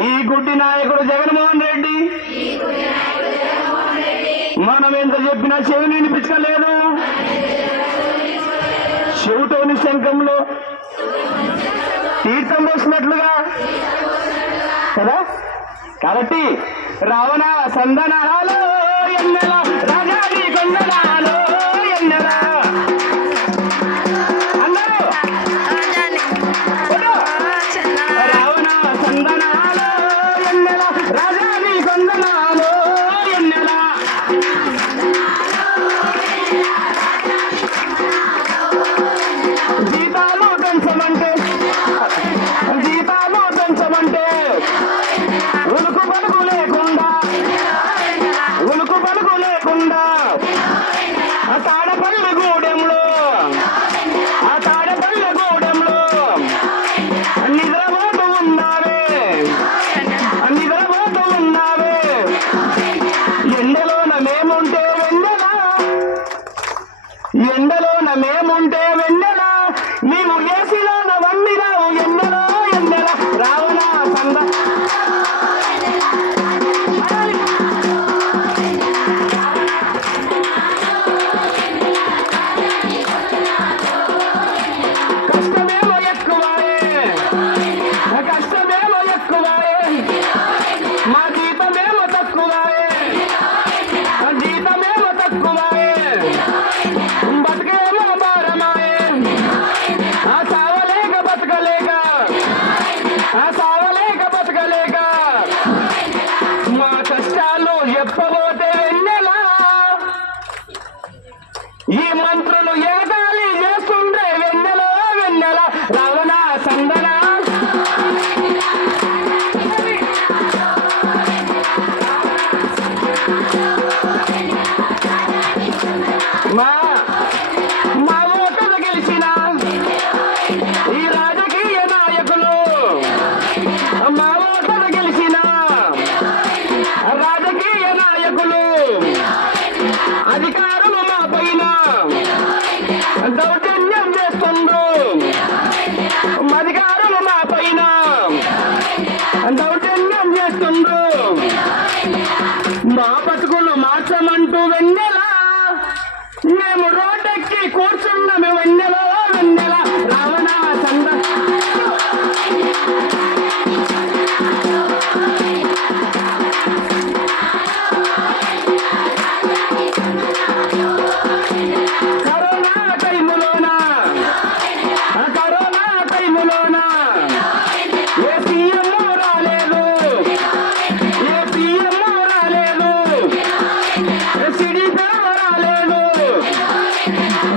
ఈ గుడ్డి నాయకుడు జగన్మోహన్ రెడ్డి మనం ఎంత చెప్పినా చెవిని వినిపించలేదు. చెవిటోని శంఖంలో తీర్థం పోసినట్లుగా కదా. కాబట్టి రావణ సందనాలో ఎన్నెల రాజాది కొందనాలో ఎన్నెల అందరూ రావణ సందనాలో ఎన్నెల రాజాది కొందనాలో ఎన్నెల జీతాలు పెంచమంటే ఉలుకు పలుకు లేకుండా ఆ తాడపల్లి గూడెంలో నిద్రపోతూ ఉన్నావే ఎండలోన మేముంటే వెన్నెలా నీవు ఏసీలోన వండినావు ఎన్నెలా రావణ సంద కష్టమేమో ఎక్కువాయే మా జీతమేమో తక్కువాయే బతికేమో భారమాయే ఆ సావలేక బతకలేక మా కష్టాలు ఎప్పబోతే వెన్నెలా ఈ మంత్రులు ఏదాలి చేస్తుండే వెన్నెల రావణ సందన మా ఓటలు గెలిచిన ఈ రాజకీయ నాయకులు మా ఓటలు గెలిచిన రాజకీయ నాయకులు అధికారులు మా పైన దౌర్జన్యం చేస్తుండ్రు. అధికారులు మా పైన దౌర్జన్యం చేస్తుండ్రు. మా బతుకులు మార్చమంటూ వెన్నెలా మేము రోడ్డెక్కి కూర్చున్నాము వెన్నెల రావణ సంద కరోనా టైములోన ఏ సీఎం రాలేదు సిడి రాలేదు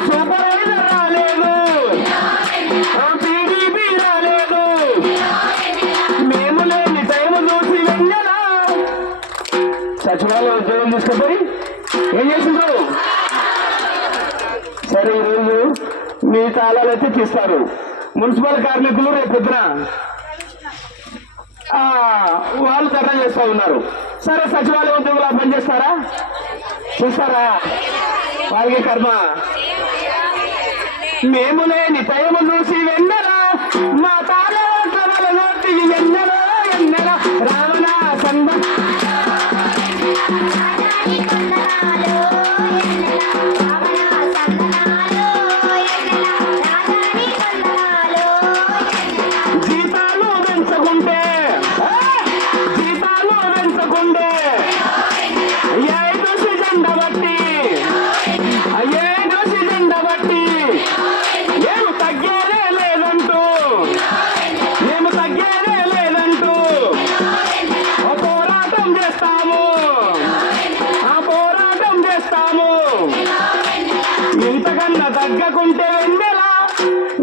సూపర్వైజర్ రాలేదు టీడీపీ రాలేదు. మేము లేని టైం చూసి వెన్నెలా సచివాలయం ఉద్యోగం తీసుకుపోయి ఏం చేసిండ్రు? సరే ఈరోజు మీ తాళాలు అయితే తీస్తారు. మున్సిపల్ కార్మికులు రేపు పొద్దున వాళ్ళు ధర్నా చేస్తూ ఉన్నారు. సరే సచివాలయ ఉద్యోగులు పనిచేస్తారా? చూస్తారా? వాళ్ళకి కర్మ. మేము లేని టైం చూసి వెన్నెలా మా తాళాల నోటి వెన్నెల రావణ సంద జీతాలు పెంచకుంటే జెండ బట్టి మేము తగ్గేదే లేదంటూ పోరాటం చేస్తాము. ఇంతకన్నా తగ్గకుంటే వెన్నెల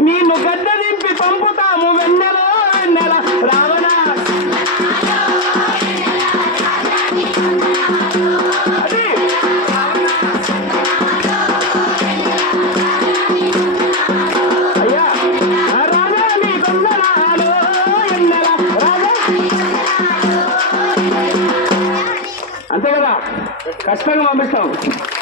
మేము గడ్డ నింపి పంపుతాము వెన్నెల రావణ అయ్యా రాజా నీ కొందనాలో ఎన్నెల అంతే కదా. కష్టంగా పంపిస్తాం.